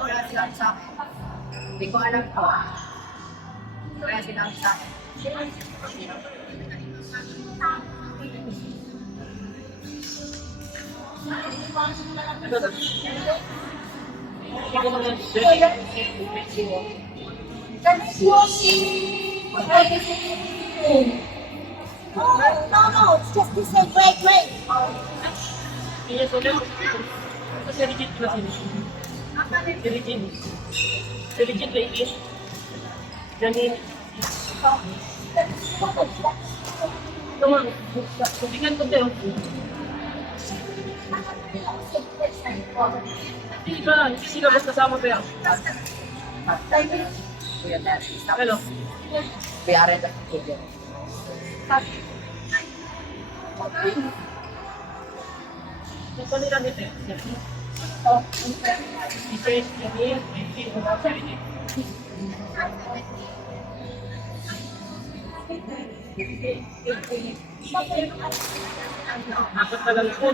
Wala silang sa akin. Hindi ko alam ko. Wala silang sa akin. No, it's just the same. Wait. Kasi legit na sila. Legit lady. Janine. Naman, tingnan ko tayo. Hindi ba? Hindi sila mas kasama pa yan. Kuya Dad. Hello. Kuya Red at Kuya. Ito nila nito. Teachers, Janine, Janine. Apat na lang po.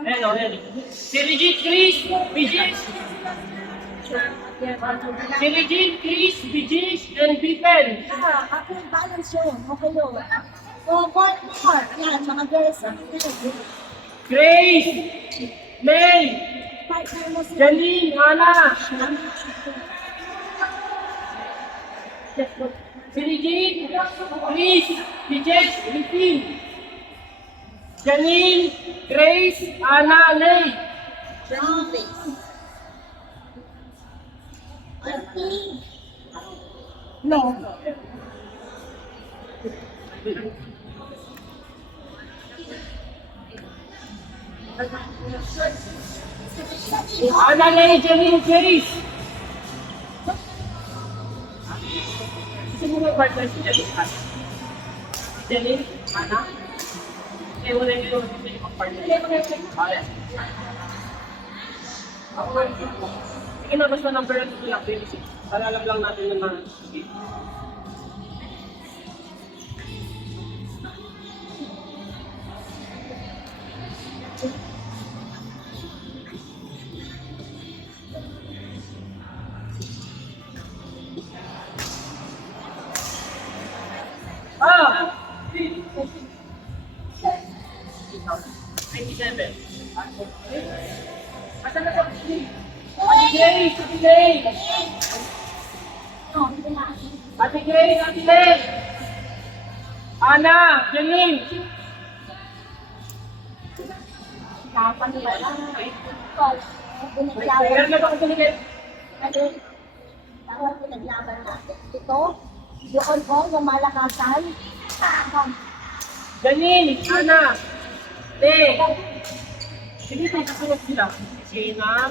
Hello. Si Regine, Chris, Bijis. Si Regine, Chris, Bijis, and Bipen. Ako yung balance yun. Okay yun. So, more. Yan, mga girls. Grace, May, Partner mo sila. Janine, Ana. Si Regine, Chris, Bijis, Bipen. Janine, Grace, Ana, Lay. No. Ana, Lay, Janine, Grace. Kasi mo may partner si Janine. Janine, Ana. Eh, wala yung partner. Ayan. Sige na, basta number lang ito lang. Para alam lang natin na mga... Ah! 97. Asan na po? Ate Grace! Ate Grace! No, hindi na. Ate Grace! Ate Grace! Ana! Janine! Kapan nila lang. Meron na ba kung tuligay? Tawag ko naglaban natin. Ito, doon ko, yung malakasan. Janine! Ana! Te! Sige tayo, kasunod sila. Sina.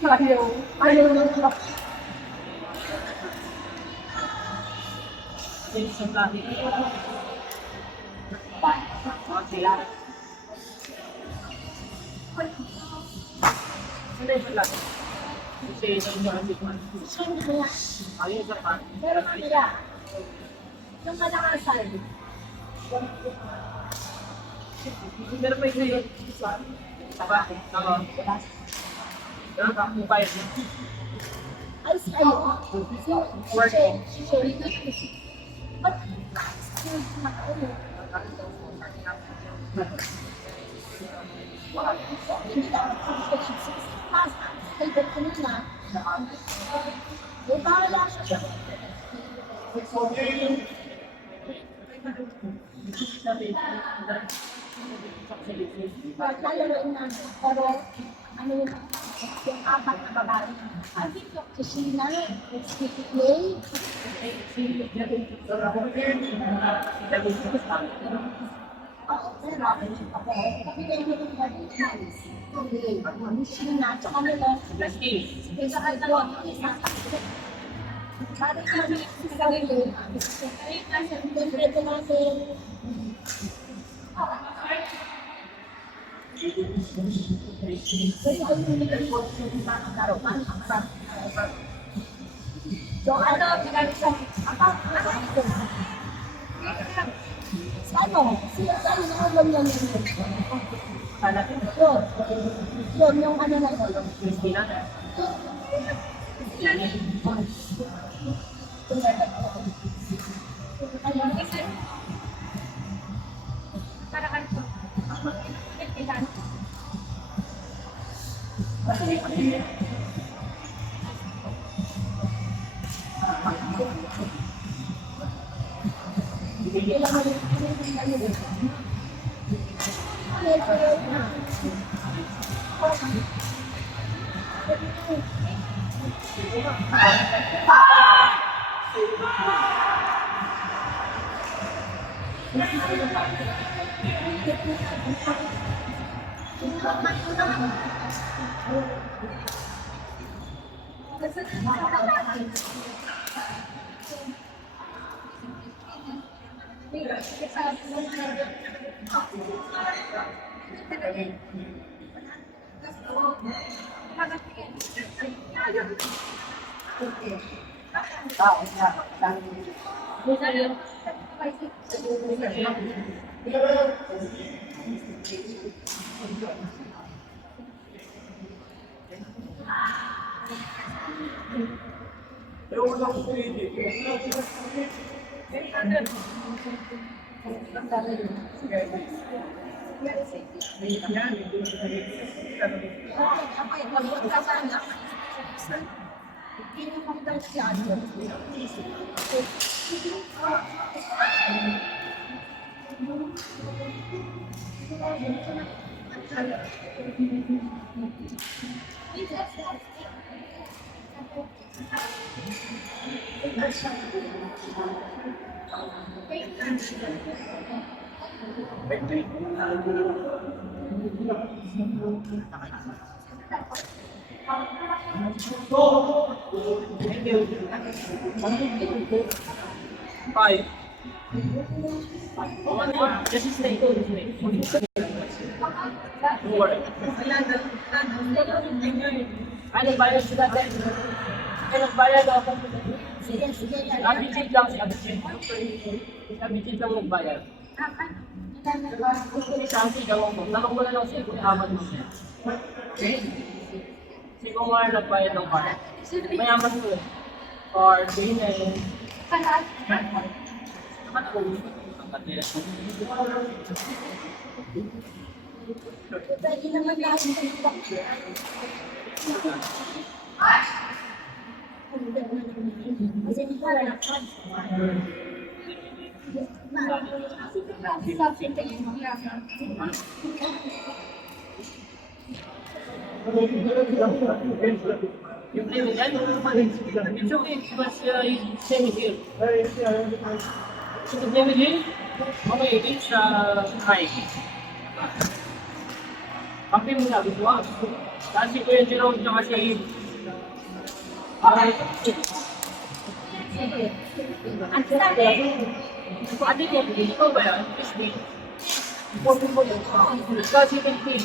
Pero mamaya, yung malakasan. Meron pa yung isa. Tama. Ay, si ano? Ba't lalaroin namin. Pero, ano yung apat na babae. Si Sheena, si Clay, Para kami sa sarili. Kasi kompleto natin. So ano, ginagawa sa ano? Sila sa ano na alam yan yun? Sana, Yun. Yun, yung ano na yun. Christina. Para ka ito. Ilan? Ilan mo rin? Five. Just stay. Don't worry. Ay, nagbayad sila din. Ay, nagbayad ako. Sige, sige. Abitid lang si Abitid. Abitid lang nagbayad. Shanti daw ako. Tanong ko na lang siya kung aman mo siya. Okay? Si Kumar nagbayad ng card. Mayaman ko eh. Card, payment. Pwede naman natin sa kasi hindi ko wala ka. Yung payment yan, it's okay because same here. So the payment here, okay, it's high. Kapi mo na, gusto ka. Kasi Kuya Jerome, tsaka si... Ate ko, ikaw ba yan? Christy? Kasi Christy.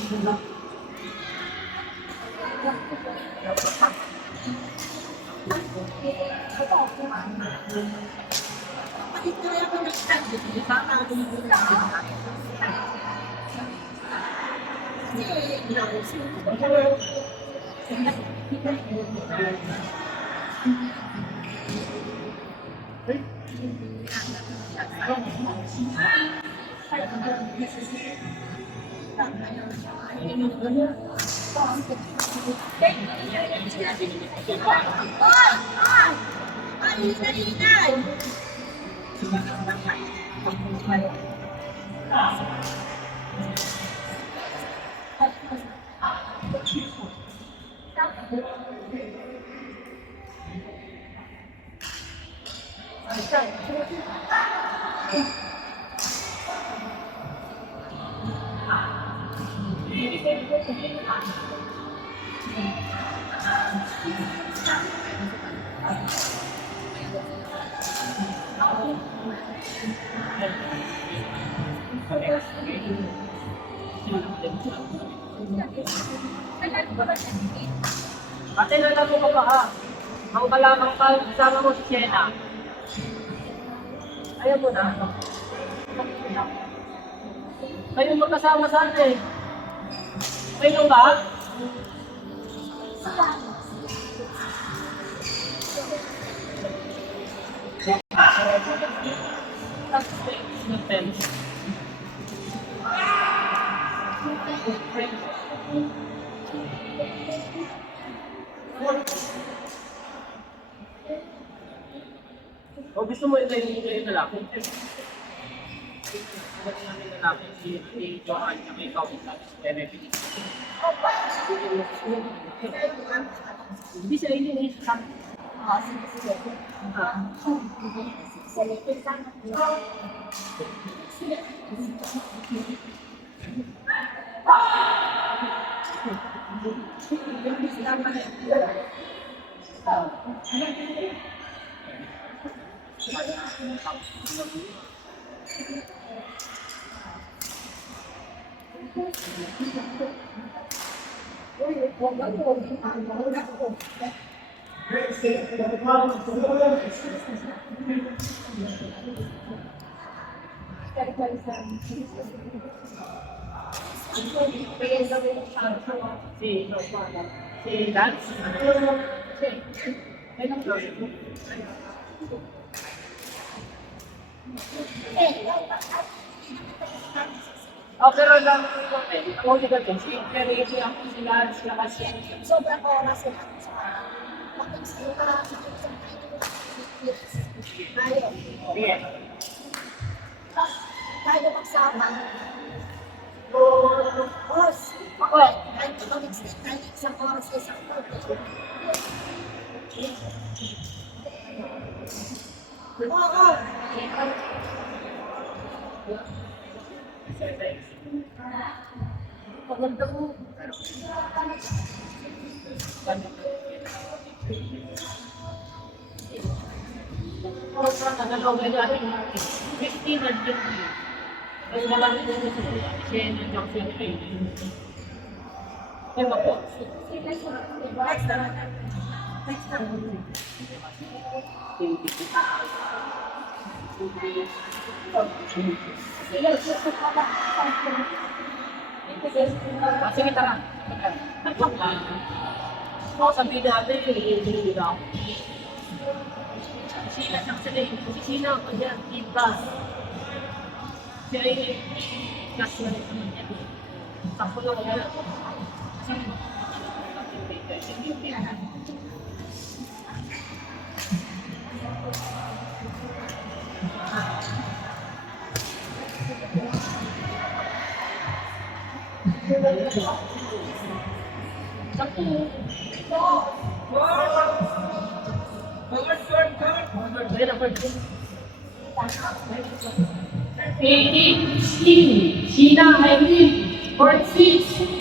Kailan ko ba siya hindi? Ate, nalaman ko ba ha? Ang kalamang pa, kasama mo si Sienna. Ayaw mo na. Kayo magkasama sa atin. Kayo ba? O gusto mo yung lalaki? Gusto namin lalaki si Johan at ikaw si benefit. Hindi sila hindi sa Oo, sige, sige. Sige, sana. si Lance. Oh, pero lang ako si Gates. Pero yung si Lance na kasi Sobrang oras sila. Makikita sa ayaw. yeah. Tayo magsama. Boss, Ako, tayo mag-extend tayo isang oras sa isang photo. Oo. paganda ko. Nagalaw na natin 15 and 50. Tapos malaki ko sa Sienna Junction ay. Ano po? Next na. Next na. Sige, tara. Ako sabihin natin, hindi ako. Si Sheila sila, si Sheila ako dyan, Ibas. Si Aileen, kasi na rin naman yan. Takbo lang ako yan. Sheila, Aileen, 46.